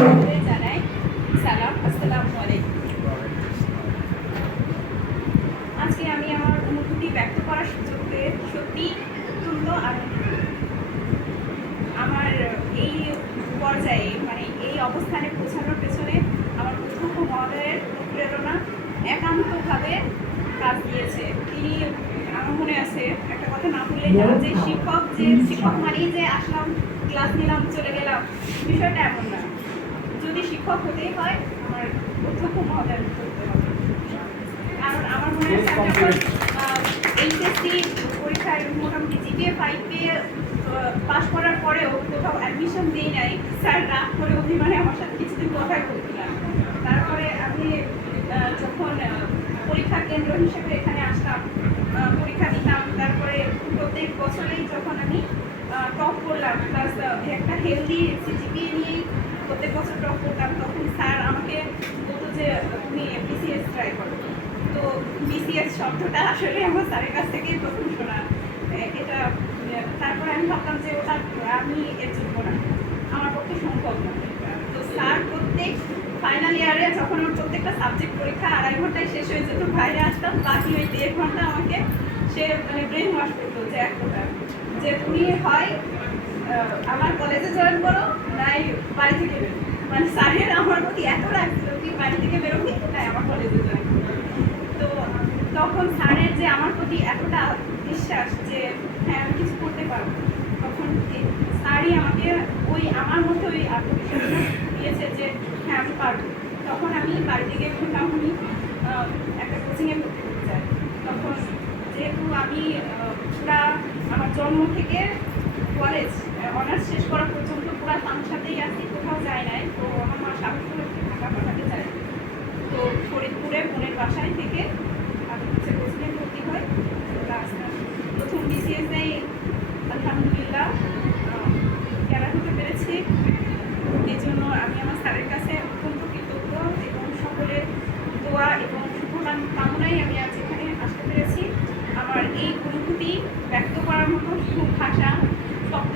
সকলকে জানাই সালাম, আসসালামু আলাইকুম। আজকে আমি আমার অনুভূতি ব্যক্ত করার সুযোগ পেয়ে সত্যি অত্যন্ত আনন্দিত। আমার এই পর্যায়ে মানে এই অবস্থানে পৌঁছানোর পেছনে আমার অধ্যক্ষ মহোদয়ের অনুপ্রেরণা একান্তভাবে কাজ দিয়েছে। তিনি, আমার মনে আছে একটা কথা না বললেই না, যে শিক্ষক মানেই যে আসলাম, ক্লাস নিলাম, চলে গেলাম, বিষয়টা এমন না। যদি শিক্ষক হতেই হয় আমার অধ্যক্ষ মহোদয় করতে হবে। কারণ আমার মনে আছে আমি যখন এইচএসসি পরীক্ষায় মোটামুটি জিপিএ 5 পেয়ে পাস করার পরেও কোথাও অ্যাডমিশন দিই নাই, স্যার রাগ করে অভিমানে আমার সাথে কিছুদিন কথাই বলতো না। তারপরে আমি যখন পরীক্ষা কেন্দ্র হিসেবে এখানে আসলাম, পরীক্ষা দিতাম, তারপরে প্রত্যেক বছরেই যখন আমি টপ করলাম, প্লাস একটা হেলদি সিজিপিএ নিয়েই প্রত্যেক বছর টপ করতাম, তখন স্যার আমাকে বলতো যে তুমি বিসিএস ট্রাই করো। তো বিসিএস শব্দটা আসলে আমার স্যারের কাছ থেকেই প্রথম শোনা। এটা তারপরে আমি ভাবতাম যে ওটা আমি এর জন্য না, আমার পক্ষে সম্ভব না। তো স্যার প্রত্যেক ফাইনাল ইয়ারে যখন আমার প্রত্যেকটা সাবজেক্ট পরীক্ষা 2.5 ঘন্টায় শেষ হয়ে যেত, বাইরে আসতাম, বাকি ওই 1.5 ঘন্টা আমাকে সে মানে ব্রেন ওয়াশ করতো যে এক কথা, যে তুমি হয় আমার কলেজে জয়েন করো, নাই বাড়ি থেকে বেরো। মানে স্যারের আমার প্রতি এত রাখছিল, তুই বাড়ি থেকে বেরোবি, তাই আমার কলেজে জয়েন করো। তো তখন স্যারের যে আমার প্রতি এতটা বিশ্বাস যে হ্যাঁ আমি কিছু করতে পারবো, তখন স্যারই আমাকে ওই আমার মধ্যে ওই আত্মবিশ্বাসটা দিয়েছে যে হ্যাঁ আমি পারবো। তখন আমি বাড়ি থেকে বললাম আমি একটা কোচিংয়ে ভর্তি করতে চাই। তখন যেহেতু আমি পুরা আমার জন্ম থেকে কলেজ অনার্স শেষ করা পর্যন্ত পুরো তার সাথেই আছি, কোথাও যায় নাই, তো আমার মা সাহস করে ঢাকা পাঠাতে চাই। তো ফরিদপুরে বোনের বাসায় থেকে আমি হচ্ছে কোচিংয়ে ভর্তি হই। প্রথম বিসিএস নেই, আলহামদুলিল্লাহ ক্যাডার হতে পেরেছি। এই জন্য আমি আমার স্যারের কাছে অত্যন্ত কৃতজ্ঞ এবং সকলের দোয়া এবং শুভকামনায় আমি আজ এখানে আসতে পেরেছি। আমার এই অনুভূতি ব্যক্ত করার মতো ভাষা, শব্দ